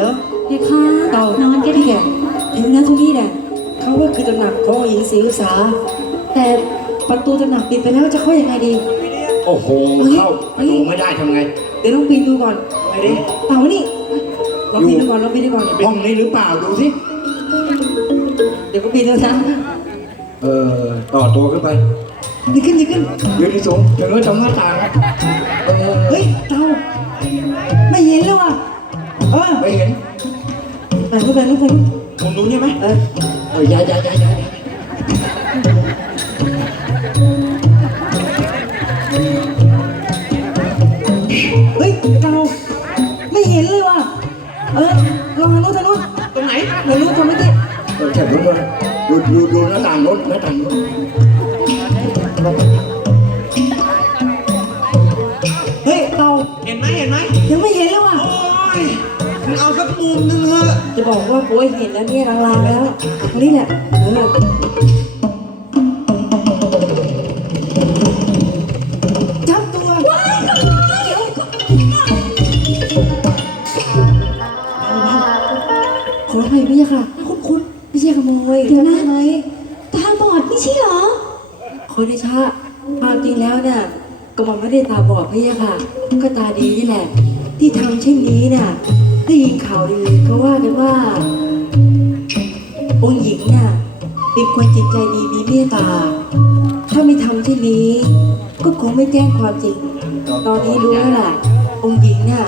ดี๋ยวเพคะเต่านอนก็ได้แกถึงนะทุกนี่แหละเขาว่าคือตำหนักขององค์หญิงศรีวิสาแต่ประตูตำหนักปิดไปแล้วจะเข้ายังไงดี โอ้โห เข้าประตูไม่ได้ทำไง เดี๋ยวลองปีนดูก่อนไปดิเต่านี่ลองปีนดูก่อนลองปีนดูก่อนห้องนี้หรือเปล่าดูสิ เดี๋ยวก็ปีนดูนะเออต่อตัวขึ้นไปยืนขึ้นยืนขึ้นยืนที่สูงถึงก็ทำหน้าต่างนะเออเฮ้ยเต่าไม่เห็นเลยว่ะ เออไม่เห็นไปลูกไปลูกไปลูกมุมนู้นใช่ไหมเออเออย้ายย้ายย้ายย้ายเฮ้ยเต่าไม่เห็นเลยว่ะ เออลองทางนู้นทางนู้นตรงไหนไม่รู้ทำเมื่อกี้เออแค่นู้นเลยดูดูดูหน้าต่างนู้นหน้าต่างนู้น เต่าเห็นไหมเห็นไหมยังไม่เห็นเลยว่ะ โอ้ยมึงเอาสักมุมนึงเถอะจะบอกว่าโอ้ยเห็นแล้วเนี่ยลางๆแล้วตรงนี้แหละเออจับตัวขออภัยพี่ค่ะคุณคุณไม่ใช่ขโมยเดี๋ยวนะไหมตาบอดไม่ใช่เหรอ ขอได้ชะความจริงแล้วเนี่ย กระหม่อมไม่ได้ตาบอดพี่ค่ะ ก็ตาดีนี่แหละ ที่ทำเช่นนี้น่ะได้ยินข่าวลือเขาว่ากันว่า องค์หญิงน่ะเป็นคนจิตใจดีมีเมตตา ถ้าไม่ทำเช่นนี้ ก็คงไม่แจ้งความจริง ตอนนี้รู้แล้วล่ะ องค์หญิงน่ะ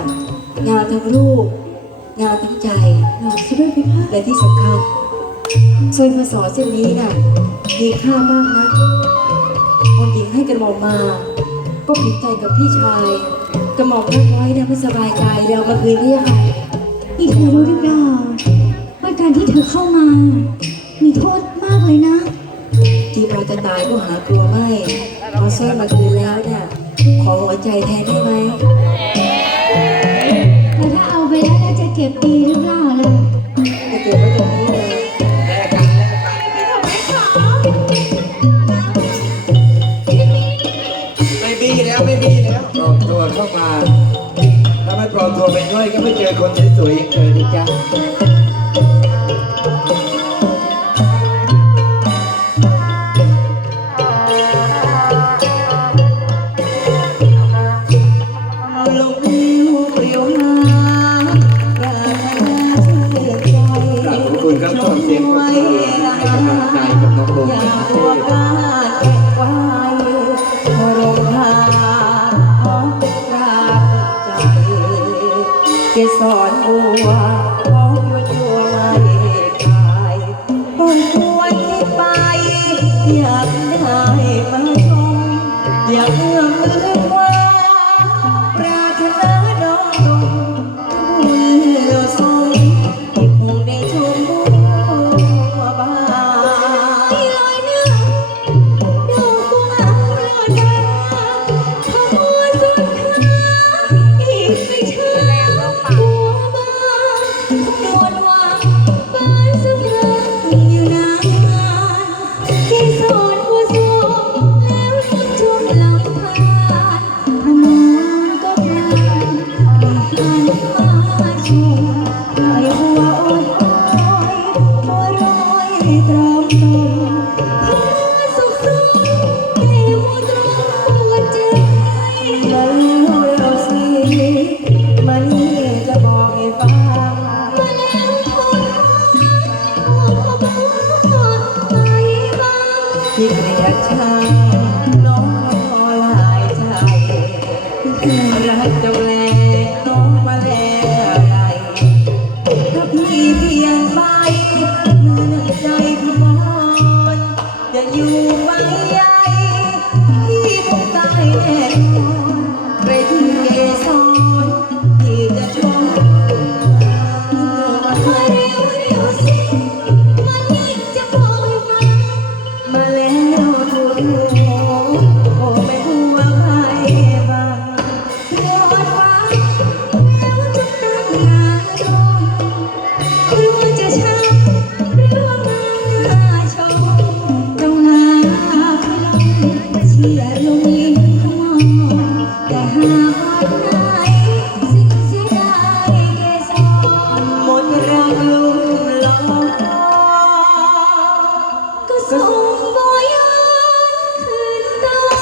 งามทั้งรูปงามทั้งใจ หลอกซะด้วยพคะและที่สำคัญสร้อยพระสอเส้นนี้น่ะมีค่ามากนะองค์หญิงให้กระหม่อมมา ก็ผิดใจกับพี่ชายกระหม่อมรักไว้นะไม่สบายใจเลยเอามาคืนพี่ค่ะนี่เธอรู้หรือเปล่าว่าการที่เธอเข้ามา มีโทษมากเลยนะที่เราจะตายก็หากลัวไม่พอสร้อยมาคืนแล้วเนี่ยขอหัวใจแทนได้ไหมแต่ถ้าเอาไปแล้วแล้วจะเก็บดีหรือเปล่า ถ้าไม่ปลอมตัวไปด้วยก็ไม่เจอคนสวยๆอย่างเธอดิจ๊ะขอบคุณครับขอบเสียงขอบคุณให้กำลังใจกับน้องโบ อยากได้มาชมอยาก す。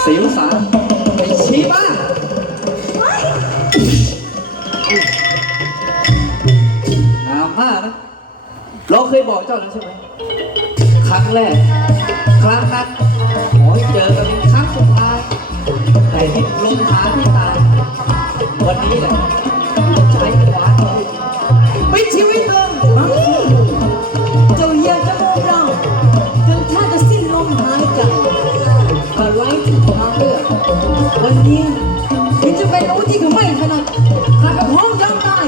เสียงสารไปชี้บ้าน้ามมากนะ เราเคยบอกเจ้าแล้วใช่ไหม ครั้งแรก ครั้งนั้นขอให้เจอกันครั้งสุดท้าย แต่ที่ลมหาที่ตาย วันนี้แหละ วันนี้ถึงจะเป็นอาวุธที่เขาไม่ถนัดข้าก็พร้อมยอมตาย